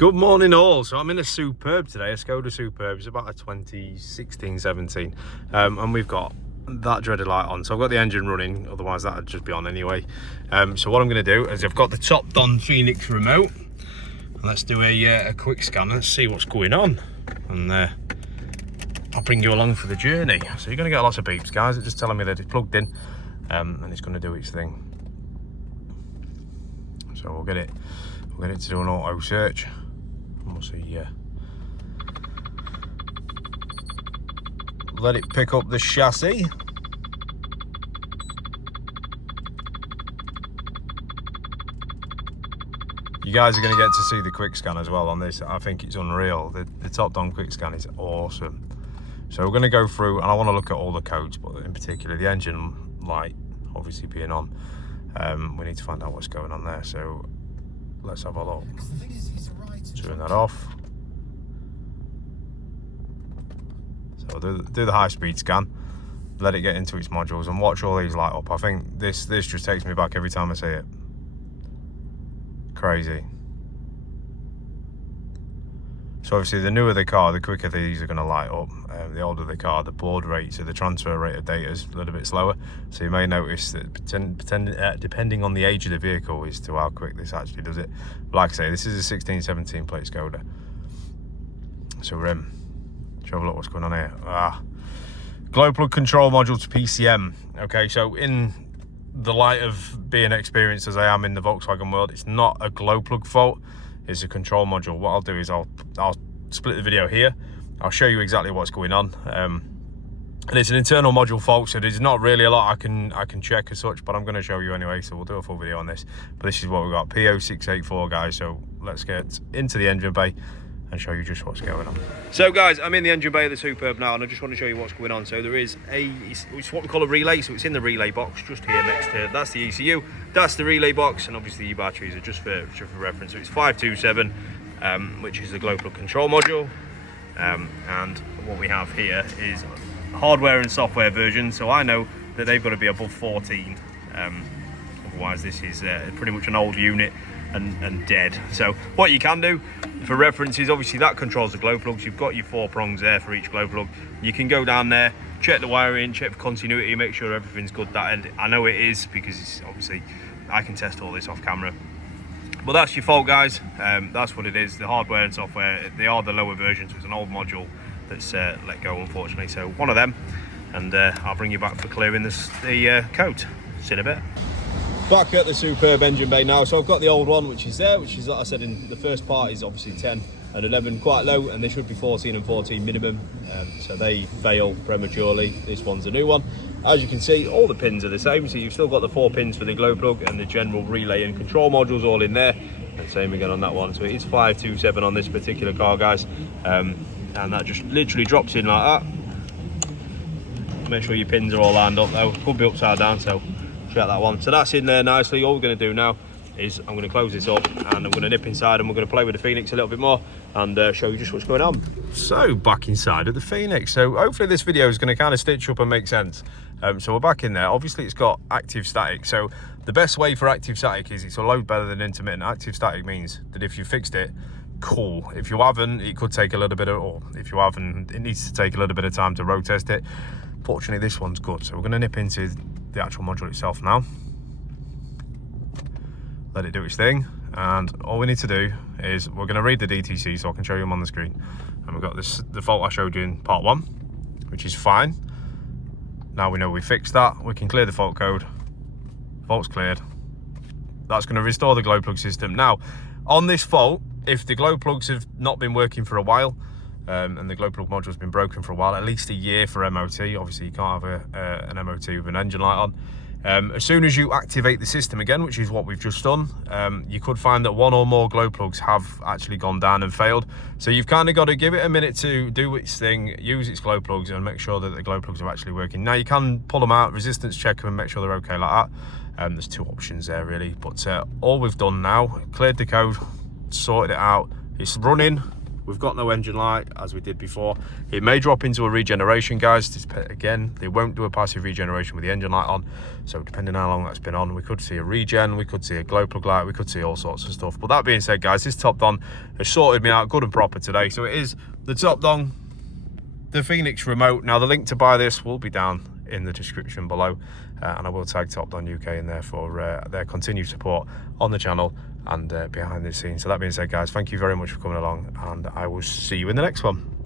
Good morning all. So I'm in a Superb today, a Skoda Superb. It's about a 2016-17 and we've got that dreaded light on, so I've got the engine running, otherwise that would just be on anyway. So what I'm going to do is I've got the top Don Phoenix remote. Let's do a quick scan and see what's going on, and I'll bring you along for the journey. So you're going to get lots of beeps, guys. It's just telling me that it's plugged in and it's going to do its thing. So we'll get it to do an auto search. We'll see, let it pick up the chassis. You guys are going to get to see the quick scan as well on this. I think it's unreal. The Top Don quick scan is awesome. So we're going to go through, and I want to look at all the codes, but in particular the engine light obviously being on. We need to find out what's going on there. So let's have a look. Turn that off. So do the high-speed scan, let it get into its modules, and watch all these light up. I think this just takes me back every time I see it. Crazy. So obviously the newer the car, the quicker these are going to light up. The older the car, the baud rate, so the transfer rate of data is a little bit slower. So you may notice that depending on the age of the vehicle as to how quick this actually does it. But like I say, this is a 16-17 plate Skoda. So we're in. Let's have a look what's going on here. Glow plug control module to PCM. Okay, so in the light of being experienced as I am in the Volkswagen world, it's not a glow plug fault, it's a control module. What I'll do is I'll split the video here. I'll show you exactly what's going on. And it's an internal module fault, so there's not really a lot I can check as such, but I'm going to show you anyway, so we'll do a full video on this. But this is what we've got, P0684, guys. So let's get into the engine bay and show you just what's going on. So guys, I'm in the engine bay of the Superb now, and I just want to show you what's going on. So there is it's what we call a relay, so it's in the relay box just here next to, that's the ECU, that's the relay box, and obviously your batteries are just for reference. So it's 527, which is the glow plug control module, and what we have here is hardware and software version, so I know that they've got to be above 14, otherwise this is pretty much an old unit and dead. So what you can do for reference is obviously that controls the glow plugs. You've got your 4 prongs there for each glow plug. You can go down there, check the wiring, check for continuity, make sure everything's good that end. I know it is, because it's obviously I can test all this off camera. But that's your fault, guys. That's what it is. The hardware and software, they are the lower versions. It's an old module that's let go, unfortunately. So one of them, and I'll bring you back for clearing the coat. See you in a bit. Back at the Superb engine bay now. So I've got the old one, which is there, which is, like I said, in the first part is obviously 10 and 11 quite low, and they should be 14 and 14 minimum. So they fail prematurely. This one's a new one. As you can see, all the pins are the same. So you've still got the 4 pins for the glow plug and the general relay and control modules all in there. And same again on that one. So it's 527 on this particular car, guys. And that just literally drops in like that. Make sure your pins are all lined up though. Could be upside down, so check that one. So that's in there nicely. All we're going to do now is I'm going to close this up, and I'm going to nip inside, and we're going to play with the Phoenix a little bit more and show you just what's going on. So back inside of the Phoenix. So hopefully this video is going to kind of stitch up and make sense. So we're back in there. Obviously it's got active static. So the best way for active static is it's a load better than intermittent. Active static means that if you fixed it, cool. If you haven't, it could take a little bit of, or if you haven't, it needs to take a little bit of time to road test it. Fortunately this one's good. So we're going to nip into the actual module itself now, let it do its thing, and all we need to do is we're going to read the DTC so I can show you them on the screen. And we've got the fault I showed you in part 1, which is fine. Now we know we fixed that, we can clear the fault code. Fault's cleared. That's going to restore the glow plug system. Now on this fault, if the glow plugs have not been working for a while, and the glow plug module has been broken for a while, at least a year for MOT. Obviously you can't have an MOT with an engine light on. As soon as you activate the system again, which is what we've just done, you could find that 1 or more glow plugs have actually gone down and failed. So you've kind of got to give it a minute to do its thing, use its glow plugs, and make sure that the glow plugs are actually working. Now you can pull them out, resistance check them, and make sure they're okay like that. There's 2 options there really, but all we've done now, cleared the code, sorted it out, it's running. We've got no engine light as we did before. It may drop into a regeneration, guys. Again, they won't do a passive regeneration with the engine light on, so depending on how long that's been on, we could see a regen, we could see a glow plug light, we could see all sorts of stuff. But that being said, guys, this Topdon has sorted me out good and proper today. So it is the Topdon, the Phoenix remote. Now the link to buy this will be down in the description below, and I will tag Topdon UK in there for their continued support on the channel and behind the scenes. So that being said, guys, thank you very much for coming along, and I will see you in the next one.